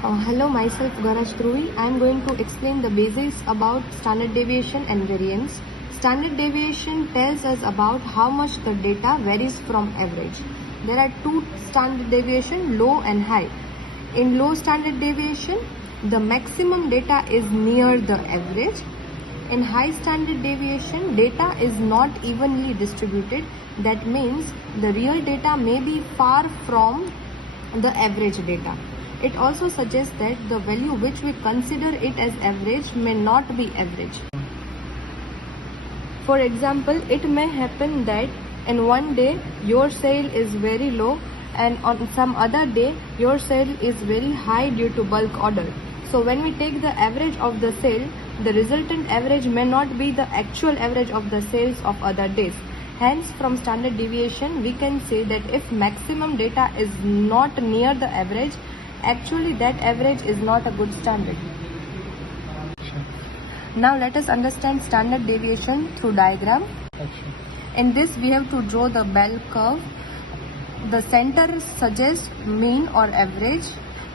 Hello, myself Garaj Dhruvi. I am going to explain the basics about standard deviation and variance. Standard deviation tells us about how much the data varies from average. There are two standard deviation, low and high. In low standard deviation, the maximum data is near the average. In high standard deviation, data is not evenly distributed. That means the real data may be far from the average data. It also suggests that the value which we consider it as average may not be average. For example, it may happen that in one day your sale is very low and on some other day your sale is very high due to bulk order. So when we take the average of the sale, the resultant average may not be the actual average of the sales of other days. Hence, from standard deviation, we can say that if maximum data is not near the average, actually that average is not a good standard. Now let us understand standard deviation through diagram. In this we have to draw the bell curve. The center suggests mean or average.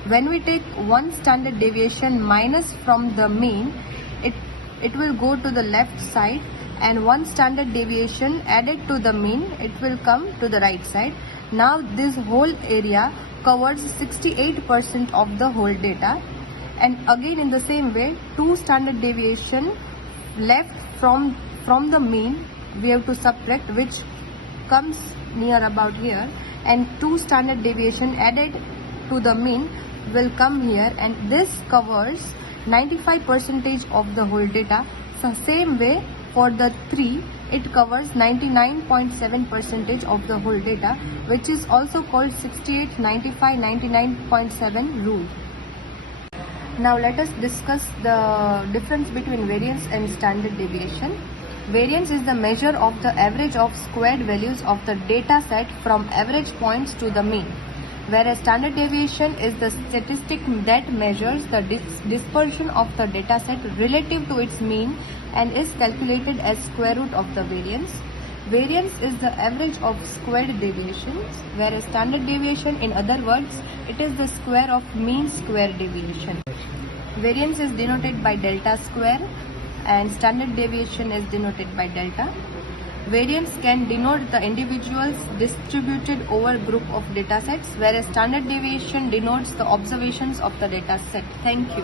When we take one standard deviation minus from the mean, it will go to the left side, and one standard deviation added to the mean, it will come to the right side. Now this whole area covers 68% of the whole data, and again in the same way, two standard deviation left from the mean we have to subtract, which comes near about here, and two standard deviation added to the mean will come here, and this covers 95% of the whole data. So same way for the 3, it covers 99.7% of the whole data, which is also called 68, 95, 99.7 rule. Now let us discuss the difference between variance and standard deviation. Variance is the measure of the average of squared values of the data set from average points to the mean, whereas standard deviation is the statistic that measures the dispersion of the data set relative to its mean and is calculated as square root of the variance. Variance is the average of squared deviations, whereas standard deviation, in other words, it is the square of mean square deviation. Variance is denoted by delta square and standard deviation is denoted by delta. Variance can denote the individuals distributed over group of data sets, whereas standard deviation denotes the observations of the data set. Thank you.